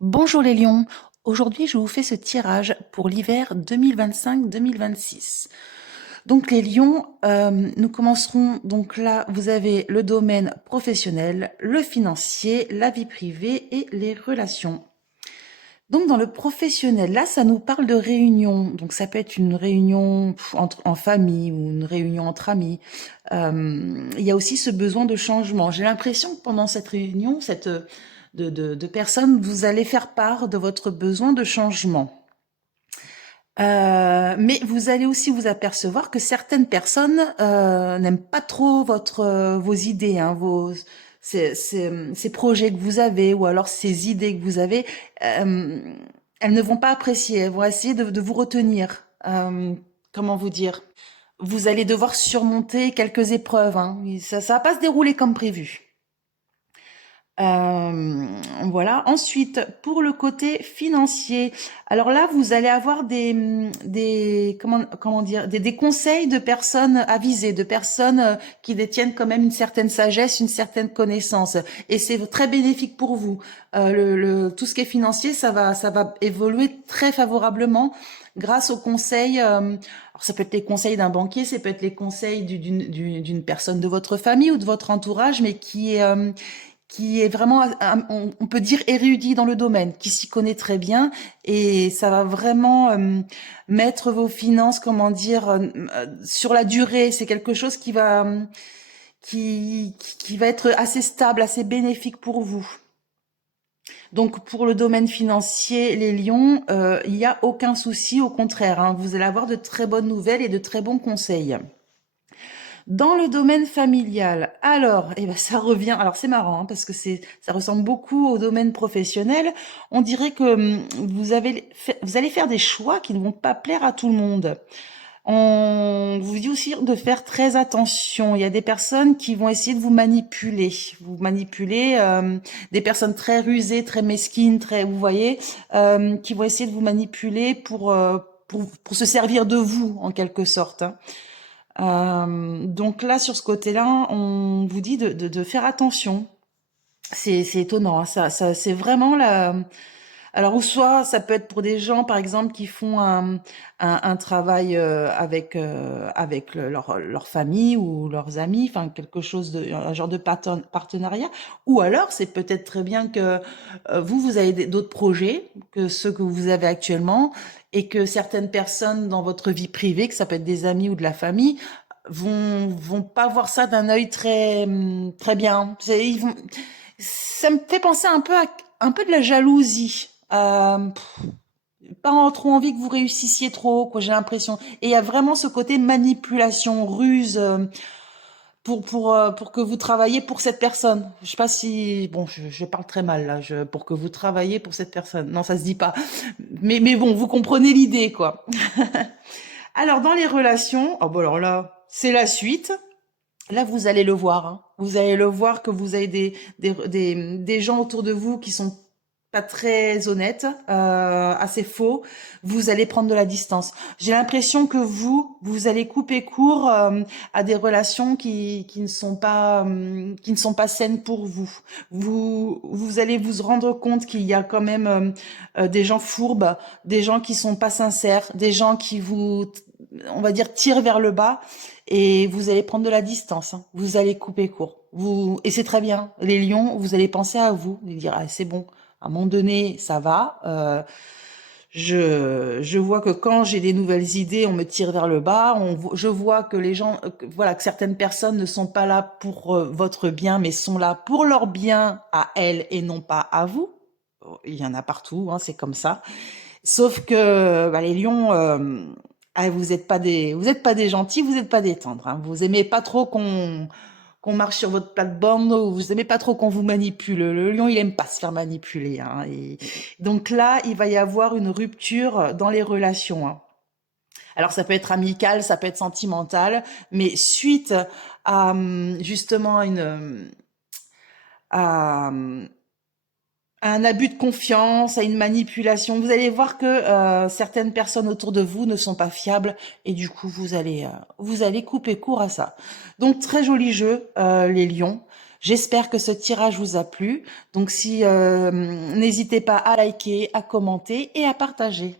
Bonjour les lions, aujourd'hui je vous fais ce tirage pour l'hiver 2025-2026. Donc les lions, nous commencerons, donc là vous avez le domaine professionnel, le financier, la vie privée et les relations. Donc dans le professionnel, là ça nous parle de réunion, donc ça peut être une réunion en famille ou une réunion entre amis. Il y a aussi ce besoin de changement. J'ai l'impression que pendant cette réunion, de personnes, vous allez faire part de votre besoin de changement. Mais vous allez aussi vous apercevoir que certaines personnes n'aiment pas trop vos idées, hein, ces projets que vous avez, ou alors ces idées que vous avez. euh, Elles ne vont pas apprécier, elles vont essayer de vous retenir. Comment vous dire? Vous allez devoir surmonter quelques épreuves, hein. Ça va pas se dérouler comme prévu. Euh, voilà. Ensuite, pour le côté financier, alors là, vous allez avoir comment dire, des conseils de personnes avisées, de personnes qui détiennent quand même une certaine sagesse, une certaine connaissance, et c'est très bénéfique pour vous. Tout ce qui est financier, ça va évoluer très favorablement grâce aux conseils. Alors ça peut être les conseils d'un banquier, ça peut être les conseils d'une personne de votre famille ou de votre entourage, mais qui est vraiment, on peut dire, érudit dans le domaine, qui s'y connaît très bien, et ça va vraiment mettre vos finances, comment dire, sur la durée. C'est quelque chose qui va être assez stable, assez bénéfique pour vous. Donc pour le domaine financier, les lions, il n'y a aucun souci, au contraire, hein, vous allez avoir de très bonnes nouvelles et de très bons conseils. Dans le domaine familial, alors, eh ben ça revient. Alors c'est marrant hein, parce que ça ressemble beaucoup au domaine professionnel. On dirait que vous allez faire des choix qui ne vont pas plaire à tout le monde. On vous dit aussi de faire très attention. Il y a des personnes qui vont essayer de vous manipuler, des personnes très rusées, très mesquines, vous voyez, qui vont essayer de vous manipuler pour se servir de vous en quelque sorte, hein. Donc là, sur ce côté-là, on vous dit de faire attention. C'est étonnant, hein, c'est vraiment la. Alors, ou soit ça peut être pour des gens, par exemple, qui font un travail avec leur famille ou leurs amis, enfin quelque chose un genre de partenariat. Ou alors, c'est peut-être très bien que vous avez d'autres projets que ceux que vous avez actuellement, et que certaines personnes dans votre vie privée, que ça peut être des amis ou de la famille, vont pas voir ça d'un œil très bien. Ça me fait penser un peu de la jalousie. Pas trop envie que vous réussissiez trop, quoi, j'ai l'impression. Et il y a vraiment ce côté manipulation, ruse, pour que vous travaillez pour cette personne. Je sais pas si, bon, je parle très mal là, pour que vous travaillez pour cette personne. Non, ça se dit pas. Mais bon, vous comprenez l'idée, quoi. Alors, dans les relations, oh bon, alors là, c'est la suite. Là, vous allez le voir, hein. Vous allez le voir que vous avez des gens autour de vous qui sont pas très honnêtes, assez faux. Vous allez prendre de la distance. J'ai l'impression que vous allez couper court à des relations qui ne sont pas saines pour vous. Vous allez vous rendre compte qu'il y a quand même des gens fourbes, des gens qui sont pas sincères, des gens qui on va dire, tirent vers le bas, et vous allez prendre de la distance, hein. Vous allez couper court. Et c'est très bien. Les lions, vous allez penser à vous et dire, ah, c'est bon. À un moment donné, ça va. Je vois que quand j'ai des nouvelles idées, on me tire vers le bas. Je vois que les gens, voilà, que certaines personnes ne sont pas là pour votre bien, mais sont là pour leur bien à elles et non pas à vous. Il y en a partout, hein, c'est comme ça. Sauf que bah, les lions, vous êtes pas des gentils, vous êtes pas des tendres, hein. Vous aimez pas trop qu'on marche sur votre plate-bande, ou vous aimez pas trop qu'on vous manipule. Le lion, il aime pas se faire manipuler, hein. Et donc là, il va y avoir une rupture dans les relations, hein. Alors ça peut être amical, ça peut être sentimental, mais suite à justement à, un abus de confiance, à une manipulation. Vous allez voir que certaines personnes autour de vous ne sont pas fiables, et du coup vous allez couper court à ça. Donc très joli jeu, les lions. J'espère que ce tirage vous a plu. Donc, si n'hésitez pas à liker, à commenter et à partager.